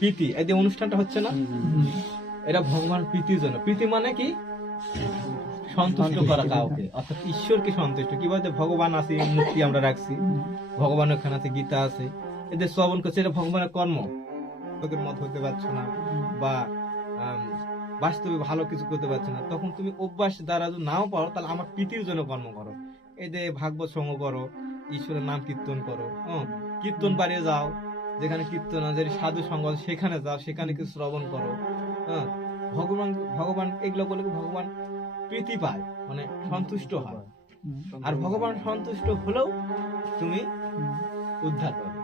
প্রীতি, এই যে অনুষ্ঠানটা হচ্ছে না, এটা ভগবান প্রীতির জন্য। প্রীতি মানে কি? সন্তুষ্ট করা কাউকে, অর্থাৎ ঈশ্বরকে সন্তুষ্ট। কি বলতে, ভগবান আছে, মূর্তি আমরা রাখছি, ভগবান ওখানে আছে, গীতা আছে, এদের শ্রবণ করছে, এটা ভগবানের কর্ম। লোকের মত হতে পারছো না বা বাস্তবে ভালো কিছু করতে পারছো না, তখন তুমি অভ্যাস দ্বারা যদি নাও পারো, তাহলে আমার প্রীতির জন্য কর্ম করো। এই যে ভাগবত সঙ্গ করো, ঈশ্বরের নাম কীর্তন করো, কীর্তন বাড়িয়ে যাও, যেখানে কীর্তন আছে, সাধু সঙ্গ আছে, সেখানে যাও, সেখানে কিছু শ্রবণ করো। হ্যাঁ, ভগবান ভগবান এগুলো করলে ভগবান প্রীতি পায়, মানে সন্তুষ্ট হয়। আর ভগবান সন্তুষ্ট হলেও তুমি উদ্ধার পাবে।